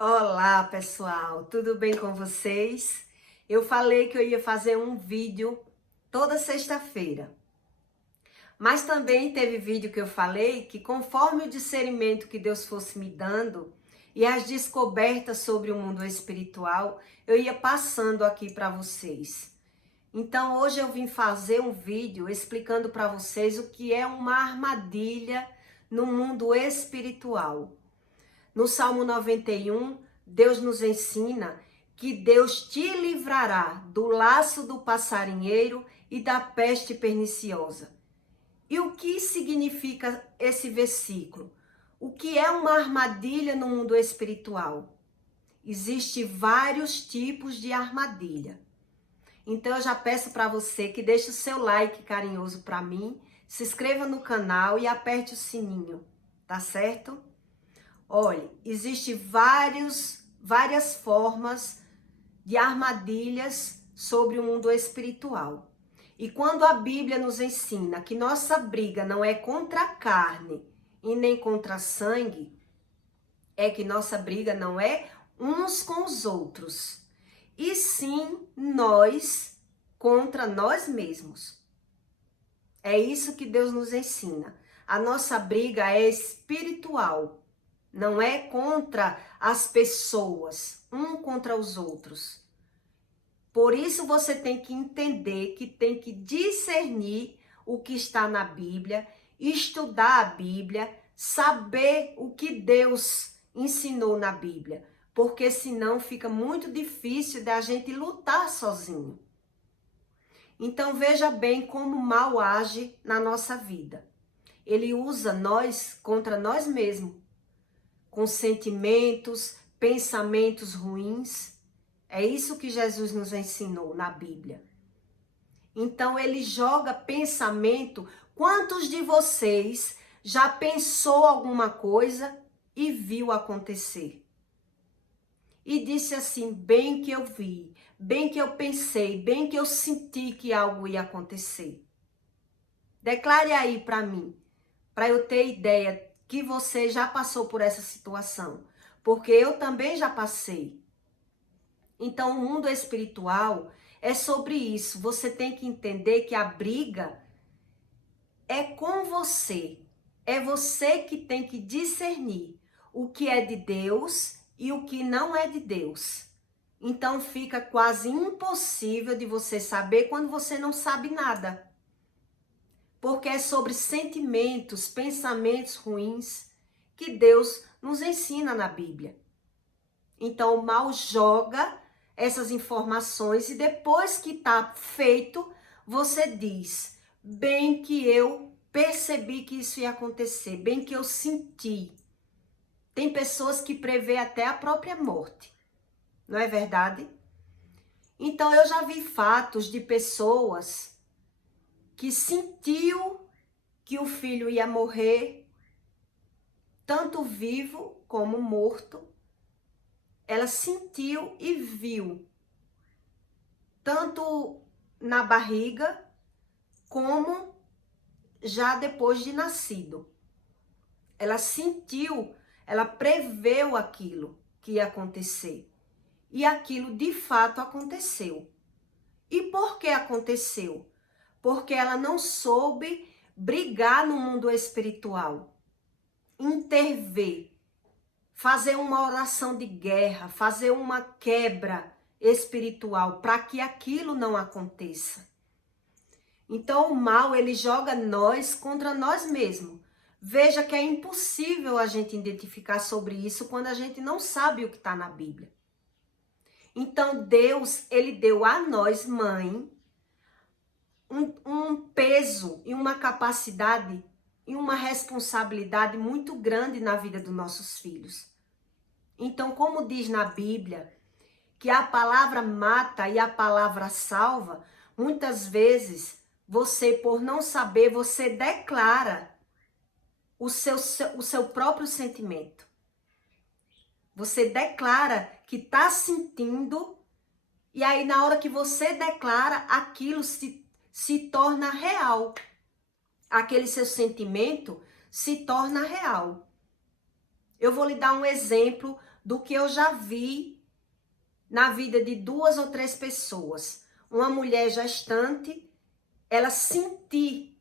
Olá, pessoal, tudo bem com vocês? Eu falei que eu ia fazer um vídeo toda sexta-feira, mas também teve vídeo que eu falei que conforme o discernimento que Deus fosse me dando e as descobertas sobre o mundo espiritual, eu ia passando aqui para vocês. Então hoje eu vim fazer um vídeo explicando para vocês o que é uma armadilha no mundo espiritual. No Salmo 91, Deus nos ensina que Deus te livrará do laço do passarinheiro e da peste perniciosa. E o que significa esse versículo? O que é uma armadilha no mundo espiritual? Existem vários tipos de armadilha. Então eu já peço para você que deixe o seu like carinhoso para mim, se inscreva no canal e aperte o sininho, tá certo? Olha, existem várias formas de armadilhas sobre o mundo espiritual. E quando a Bíblia nos ensina que nossa briga não é contra a carne e nem contra a sangue, é que nossa briga não é uns com os outros, e sim nós contra nós mesmos. É isso que Deus nos ensina. A nossa briga é espiritual. Não é contra as pessoas, um contra os outros. Por isso você tem que entender que tem que discernir o que está na Bíblia, estudar a Bíblia, saber o que Deus ensinou na Bíblia, porque senão fica muito difícil da gente lutar sozinho. Então veja bem como o mal age na nossa vida. Ele usa nós contra nós mesmos, com sentimentos, pensamentos ruins. É isso que Jesus nos ensinou na Bíblia. Então ele joga pensamento. Quantos de vocês já pensou alguma coisa e viu acontecer? E disse assim, bem que eu vi, bem que eu pensei, bem que eu senti que algo ia acontecer. Declare aí para mim, para eu ter ideia que você já passou por essa situação, porque eu também já passei. Então, o mundo espiritual é sobre isso. Você tem que entender que a briga é com você. É você que tem que discernir o que é de Deus e o que não é de Deus. Então, fica quase impossível de você saber quando você não sabe nada. Porque é sobre sentimentos, pensamentos ruins que Deus nos ensina na Bíblia. Então o mal joga essas informações e depois que está feito, você diz, bem que eu percebi que isso ia acontecer, bem que eu senti. Tem pessoas que prevê até a própria morte, não é verdade? Então eu já vi fatos de pessoas que sentiu que o filho ia morrer, tanto vivo como morto. Ela sentiu e viu, tanto na barriga, como já depois de nascido. Ela sentiu, ela preveu aquilo que ia acontecer. E aquilo de fato aconteceu. E por que aconteceu? Porque ela não soube brigar no mundo espiritual, intervir, fazer uma oração de guerra, fazer uma quebra espiritual para que aquilo não aconteça. Então o mal, ele joga nós contra nós mesmos. Veja que é impossível a gente identificar sobre isso quando a gente não sabe o que está na Bíblia. Então Deus, ele deu a nós, mãe, um peso e uma capacidade e uma responsabilidade muito grande na vida dos nossos filhos. Então, como diz na Bíblia, que a palavra mata e a palavra salva, muitas vezes você, por não saber, você declara o seu próprio sentimento. Você declara que está sentindo, e aí na hora que você declara, aquilo se torna real. Aquele seu sentimento se torna real. Eu vou lhe dar um exemplo do que eu já vi na vida de 2 ou 3 pessoas. Uma mulher gestante, ela sentir,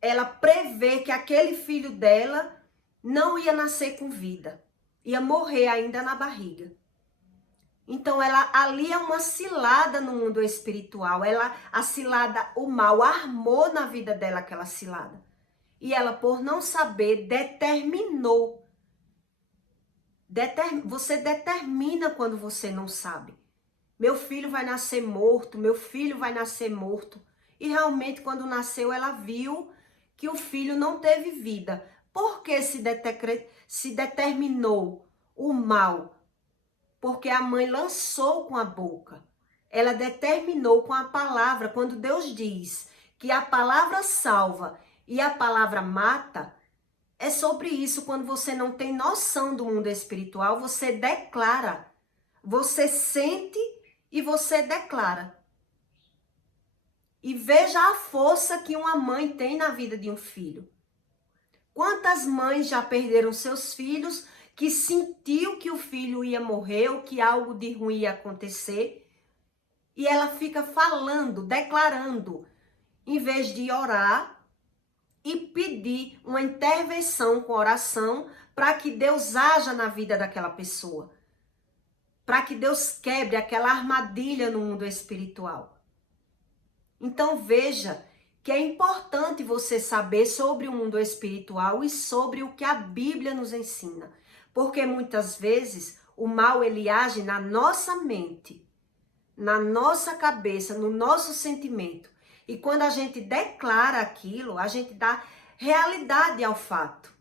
ela prever que aquele filho dela não ia nascer com vida, ia morrer ainda na barriga. Então, ela ali é uma cilada no mundo espiritual. A cilada, o mal armou na vida dela aquela cilada. E ela, por não saber, determinou. Você determina quando você não sabe. Meu filho vai nascer morto, meu filho vai nascer morto. E realmente, quando nasceu, ela viu que o filho não teve vida. Por que se determinou o mal? Porque a mãe lançou com a boca. Ela determinou com a palavra. Quando Deus diz que a palavra salva e a palavra mata, é sobre isso. Quando você não tem noção do mundo espiritual, você declara. Você sente e você declara. E veja a força que uma mãe tem na vida de um filho. Quantas mães já perderam seus filhos, que sentiu que o filho ia morrer ou que algo de ruim ia acontecer, e ela fica falando, declarando, em vez de orar e pedir uma intervenção com oração para que Deus haja na vida daquela pessoa, para que Deus quebre aquela armadilha no mundo espiritual. Então veja que é importante você saber sobre o mundo espiritual e sobre o que a Bíblia nos ensina. Porque muitas vezes o mal ele age na nossa mente, na nossa cabeça, no nosso sentimento. E quando a gente declara aquilo, a gente dá realidade ao fato.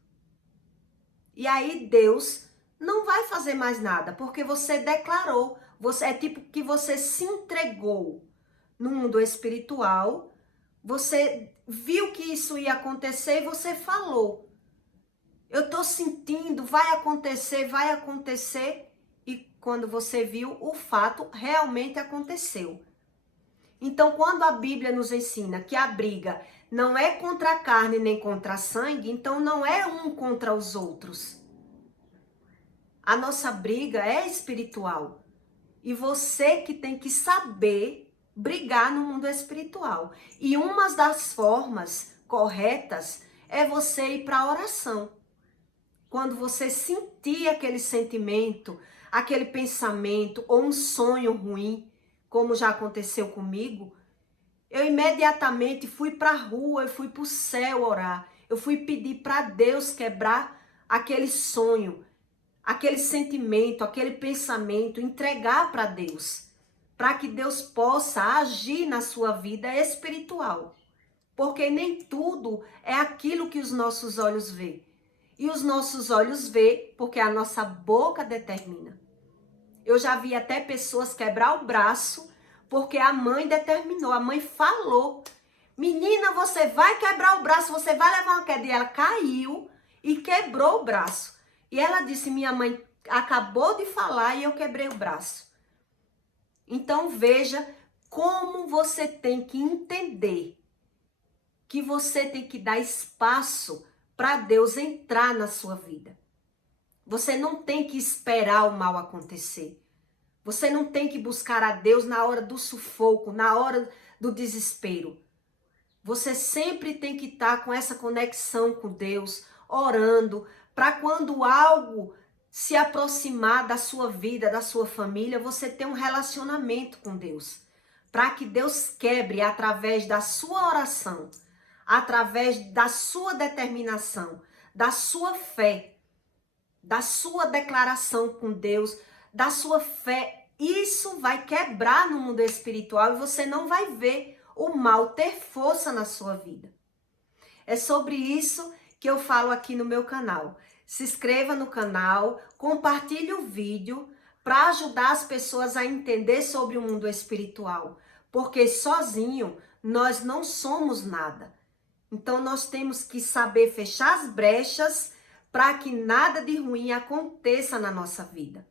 E aí Deus não vai fazer mais nada, porque você declarou. É tipo que você se entregou no mundo espiritual. Você viu que isso ia acontecer e você falou. Eu tô sentindo, vai acontecer. E quando você viu, o fato realmente aconteceu. Então, quando a Bíblia nos ensina que a briga não é contra a carne nem contra a sangue, então não é um contra os outros. A nossa briga é espiritual. E você que tem que saber brigar no mundo espiritual. E uma das formas corretas é você ir para a oração. Quando você sentir aquele sentimento, aquele pensamento ou um sonho ruim, como já aconteceu comigo, eu imediatamente fui para a rua, eu fui para o céu orar. Eu fui pedir para Deus quebrar aquele sonho, aquele sentimento, aquele pensamento, entregar para Deus, para que Deus possa agir na sua vida espiritual. Porque nem tudo é aquilo que os nossos olhos veem. E os nossos olhos veem porque a nossa boca determina. Eu já vi até pessoas quebrar o braço porque a mãe determinou, a mãe falou: menina, você vai quebrar o braço, você vai levar uma queda. E ela caiu e quebrou o braço. E ela disse: minha mãe acabou de falar e eu quebrei o braço. Então veja como você tem que entender que você tem que dar espaço para Deus entrar na sua vida. Você não tem que esperar o mal acontecer. Você não tem que buscar a Deus na hora do sufoco, na hora do desespero. Você sempre tem que estar com essa conexão com Deus, orando, para quando algo se aproximar da sua vida, da sua família, você ter um relacionamento com Deus. Para que Deus quebre através da sua oração, através da sua determinação, da sua fé, da sua declaração com Deus, da sua fé. Isso vai quebrar no mundo espiritual e você não vai ver o mal ter força na sua vida. É sobre isso que eu falo aqui no meu canal. Se inscreva no canal, compartilhe o vídeo para ajudar as pessoas a entender sobre o mundo espiritual. Porque sozinho nós não somos nada. Então nós temos que saber fechar as brechas para que nada de ruim aconteça na nossa vida.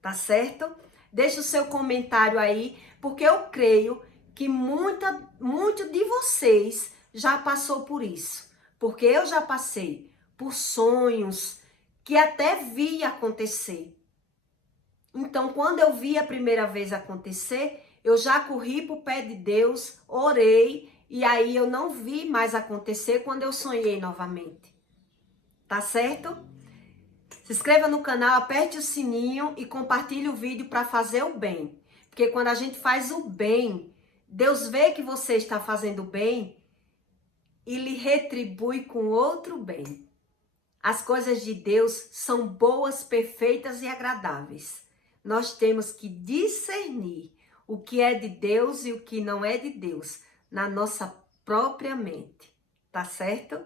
Tá certo? Deixa o seu comentário aí, porque eu creio que muito de vocês já passou por isso. Porque eu já passei por sonhos que até vi acontecer. Então, quando eu vi a primeira vez acontecer, eu já corri para o pé de Deus, orei, e aí eu não vi mais acontecer quando eu sonhei novamente. Tá certo? Se inscreva no canal, aperte o sininho e compartilhe o vídeo para fazer o bem. Porque quando a gente faz o bem, Deus vê que você está fazendo bem e lhe retribui com outro bem. As coisas de Deus são boas, perfeitas e agradáveis. Nós temos que discernir o que é de Deus e o que não é de Deus na nossa própria mente. Tá certo?